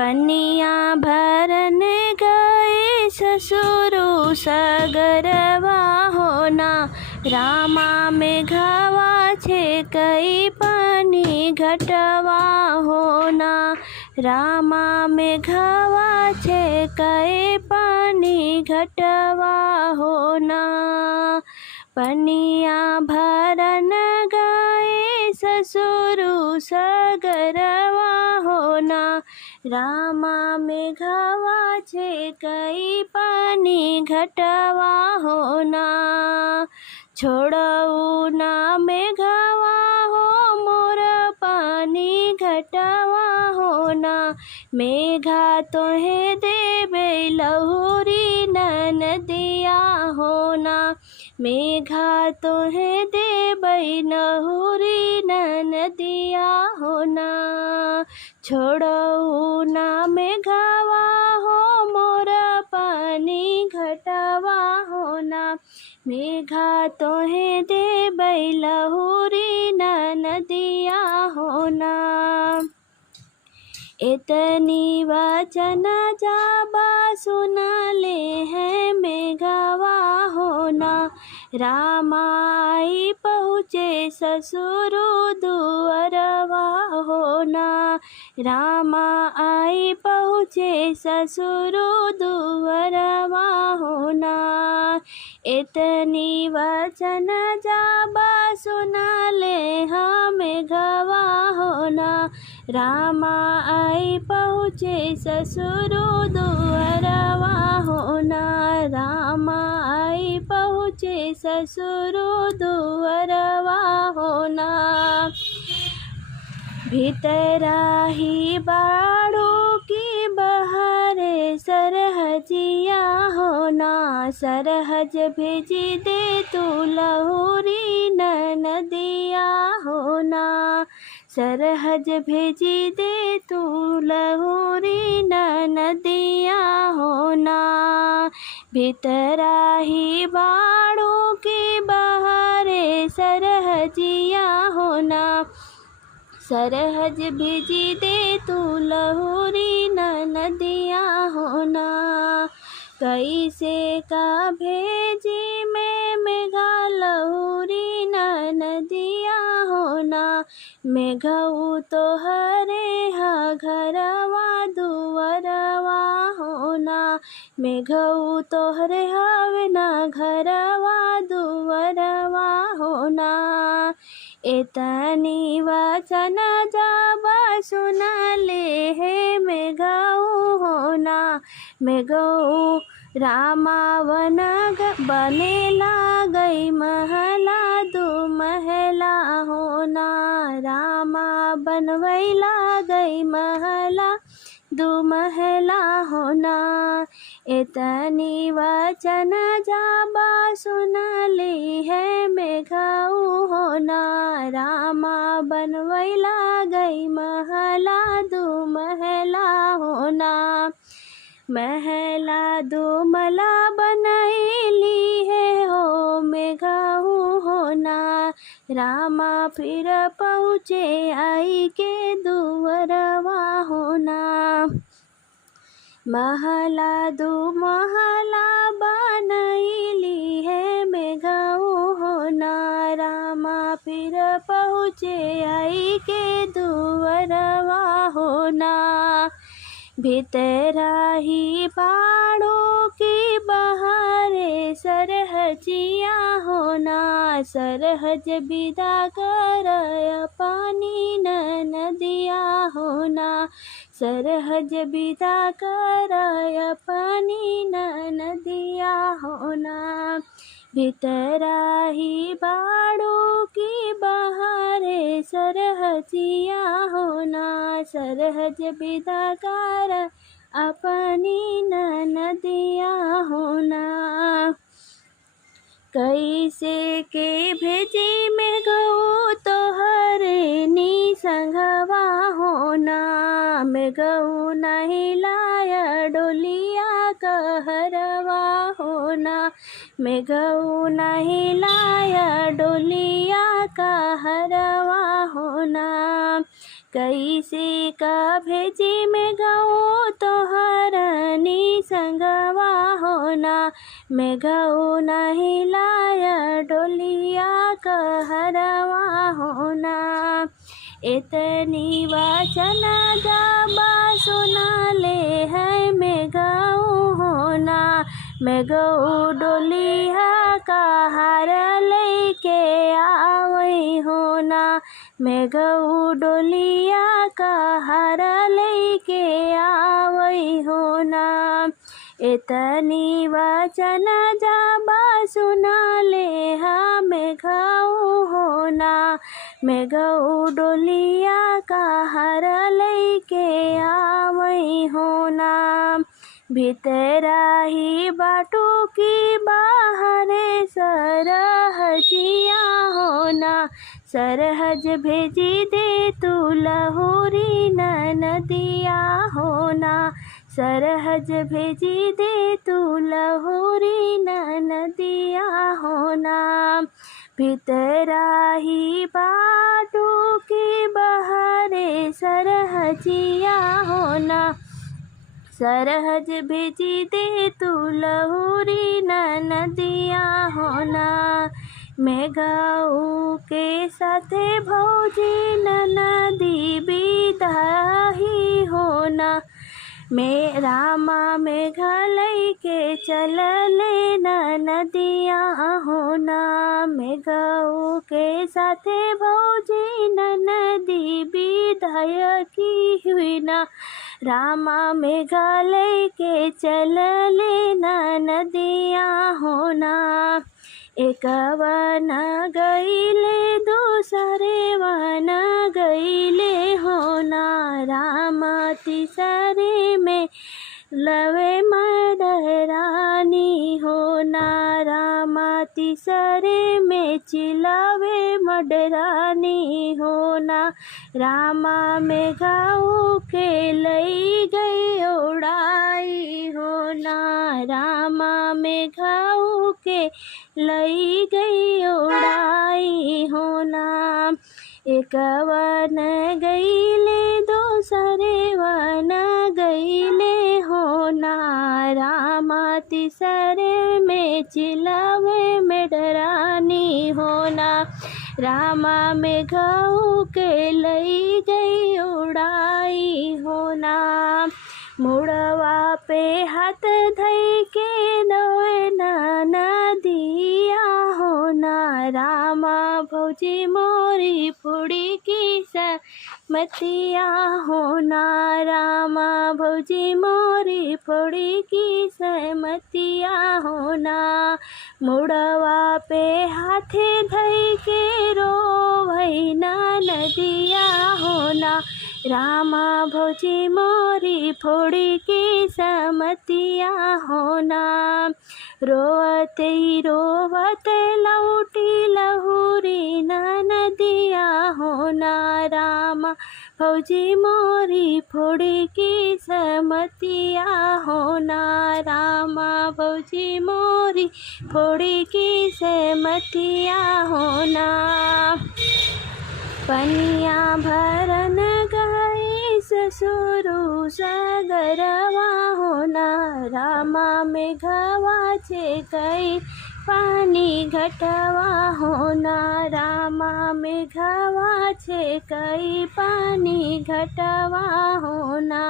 पनिया भरन गए ससुरु सगरवा होना। रामा मेघवा छे कई पानी घटवा होना। रामा मेघवा छे कई पानी घटवा होना। पनिया भरन गए ससुरु सगरवा होना। रामा मेघवा छे कई पानी घटवा होना। छोड़ऊ ना मेघवा हो मोर पानी घटवा होना। मेघा तोहे देवे लहुरी ननदिया होना। मेघा तोहे देवे लहुरी ननदिया होना। छोड़ऊ ना मेघवा हो मोर पानी घटवा होना। मेघा तोहे देवे लहुरी ननदिया होना। इतनी वचन जाबा सुना ले है मेघवा होना। रामा आई पहुँचे ससुरु दुअरवा होना। रामा आई पहुँचे ससुरु दुअरवा होना। इतनी वचन जाबा सुना ले हाँ मेघवा होना। रामा आई पहुँचे ससुरु दुअरवा होना। रामा आई पहुँचे ससुरु दुअरवा होना। भीतरा ही बाड़ों की बहारे सरहजिया होना। सरहज भेजी दे तू लहुरी ननदिया होना। सरहज भेजी दे तू लहुरी ननदिया होना। भीतरा ही बाड़ों की बहारे सरहजिया होना। सरहज भेजी दे तू लहुरी ननदिया होना। कैसे का भेजी मैं मेघा लहुरी ननदिया होना। मेघऊ तो हरे हा घरवा दुअरवा होना। मेघऊ तो हरे हवे ना घरवा दुअरवा होना। इतनी वचन जाबा सुना ले है मेघऊ होना। मेघऊ रामा बनेला गई महला दू महला होना। रामा बनवैला गई महला दू महला होना। इतनी वचन जाबा सुना ली है मेघऊ होना। रामा बनवैला गई महला दू महला होना। महला दू मला बनैली है हो मेघऊ होना। रामा फिर पहुँचे आई के दुअरवा होना। महला दू महला बनैली है मेघऊ होना। रामा फिर पहुँचे आई के दुअरवा होना। भीतरा ही बाड़ों की बहारे सरहजिया होना। सरहज विदा कर पानी ननदिया होना। सरहज विदा कर पानी ननदिया होना। भीतरा ही बाड़ों की बहारे सरहजिया होना। सरहज विदा कर अपनी ननदिया होना। कैसे के भेजी में गऊ तोहर नी संघवा होना। में गऊ नहीं लाया डोलिया कहरवा होना। में गऊ नहीं लाया डोलिया कहरवा होना। कैसे का भेजी में गऊ मेघऊ नहीं लाय डोलिया कहरवा होना। इतनी वचन जाबा सुना ले है मेघऊ होना। मेघऊ डोलिया कहर लेके आवई होना। मेघऊ डोलिया कहर लेके आवई होना। इतनी वचन जाबा सुना ले हा मेघऊ होना। मेघऊ डोलिया कहर लेके आवई होना। भीतरा ही बाटू की बाहरे सरहजिया होना। सरहज भेजी दे तू लहुरी नदिया होना। सरहज भेजी दे तू लहुरी नदिया होना। भीतरा ही बाटू की बहरे सरहजिया होना। सरहज भेजी दे तू लहुरी नदिया होना। मेघऊ के साथे भौजी नदी बिदाही होना। मैं रामा मेघलई के चल ले नदिया होना। मेघऊ के साथे भौजी नदी बिदाय की हुई ना। रामा मेघालय के चल ले नदिया होना। एक वन गईले दूसरे वन गईले होना। रामा तीसरे में लवे मडरानी होना। रामा तीसरे में चिलावे मडरानी होना। रामा मेघाऊ के लई गई उड़ाई होना। रामा मेघाऊ के लई गई उड़ाई होना। एक वन गईले दूसरे वन गईले होना। रामा तीसरे में चिलावे मेडरानी होना। रामा मेघऊ के लई गई उड़ाई होना। मुड़वा पे हाथ धई के नोए नदिया होना। रामा भौजी मोरी फुड़ी की समतिया होना। रामा भौजी मोरी फुड़ी की समतिया होना। मुड़वा पे हाथे धई के रो भैना नदिया होना। रामा भौजी मोरी फोड़ी की समतिया होना। रोवत ही रोवत लौटी लहुरी नदिया होना। रामा भौजी मोरी फोड़ी की समतिया होना। रामा भौजी मोरी फोड़ी की समतिया होना। पनिया भरन गई ससुरु सगरवा होना। रामा मेघवा छे कई पानी घटवा होना। रामा मेघवा छे कई पानी घटवा होना।